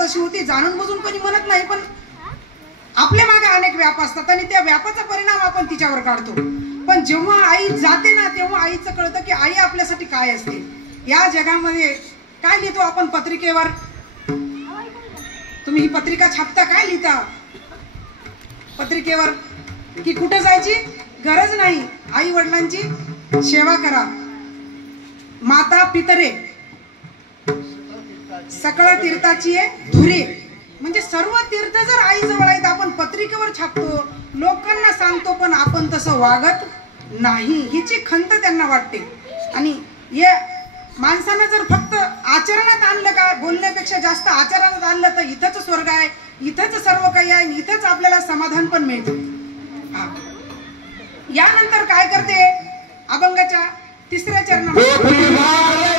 तशी होती, जाणून बुजून कोणी म्हणत नाही, पण आपल्या मागे अनेक व्याप असतात आणि त्या व्यापाचा परिणाम आपण तिच्यावर काढतो. पण जेव्हा आई जाते ना तेव्हा आईचं कळतं की आई आपल्यासाठी काय असते. या जगामध्ये काय लिहितो आपण पत्रिकेवर? तुम्ही ही पत्रिका छापता, काय लिहिता पत्रिकेवर? की कुठे जायची गरज नाही, आई वडिलांची सेवा करा. माता पितरे सकळ तीर्थाची धुरे, म्हणजे सर्व तीर्थ जर आई जवळ आहेत, आपण पत्रिकेवर छापतो, लोकांना सांगतो, पण आपण तसं वागत नाही. हिची खंत त्यांना वाटते. आणि हे माणसानं जर फक्त आचरणात आणलं का, बोलण्यापेक्षा जास्त आचरणात आणलं तर इथंच स्वर्ग आहे, इथंच सर्व काही आहे, इथंच आपल्याला समाधान पण मिळतं. यानंतर काय करते? अभंगाच्या 3ऱ्या चरणामध्ये